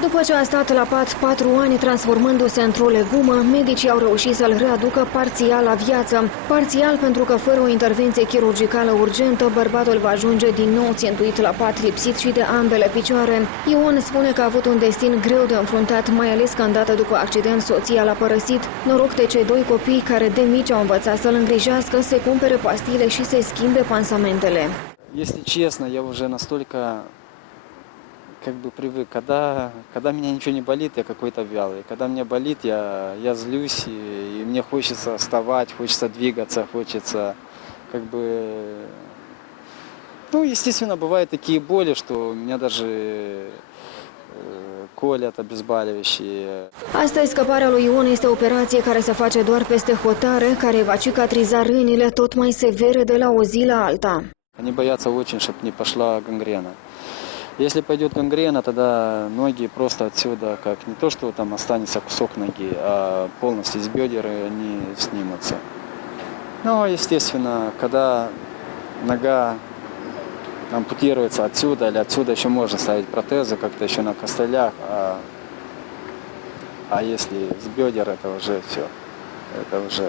După ce a stat la pat 4 ani, transformându-se într-o legumă, medicii au reușit să-l readucă parțial la viață. Parțial pentru că fără o intervenție chirurgicală urgentă, bărbatul va ajunge din nou țintuit la pat, lipsit și de ambele picioare. Ion spune că a avut un destin greu de înfruntat, mai ales că îndată după accident soția l-a părăsit. Noroc de cei 2 copii care de mici au învățat să-l îngrijească, se cumpere pastile și se schimbe pansamentele. Если честно, я уже настолько как бы привык, когда меня ничего не болит, я какой-то вялый. Когда мне болит, я злюсь, и мне хочется вставать, хочется двигаться, хочется как бы... Ну, естественно, бывают такие боли, что меня даже колят обезболивающие. Astăzi, scăparea lui Ion este o operație care se face doar peste hotare, care va cicatriza rănile tot mai severe de la o zi la alta. Они боятся очень, чтобы не пошла гангрена. Если пойдет гангрена, тогда ноги просто отсюда, как не то, что там останется кусок ноги, а полностью из бедер они снимутся. Но, естественно, когда нога ампутируется отсюда или отсюда, еще можно ставить протезы как-то еще на костылях, а если с бедер, это уже все, это уже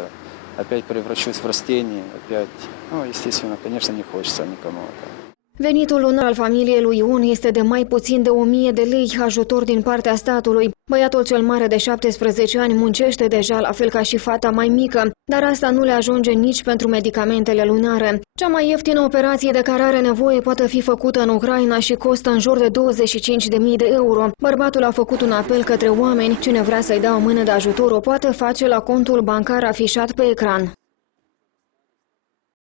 опять превращусь в растение, опять, ну, естественно, конечно, не хочется никому этого. Venitul lunar al familiei lui Ion este de mai puțin de 1000 de lei, ajutor din partea statului. Băiatul cel mare de 17 ani muncește deja, la fel ca și fata mai mică, dar asta nu le ajunge nici pentru medicamentele lunare. Cea mai ieftină operație de care are nevoie poate fi făcută în Ucraina și costă în jur de 25.000 de euro. Bărbatul a făcut un apel către oameni. Cine vrea să-i dea o mână de ajutor o poate face la contul bancar afișat pe ecran.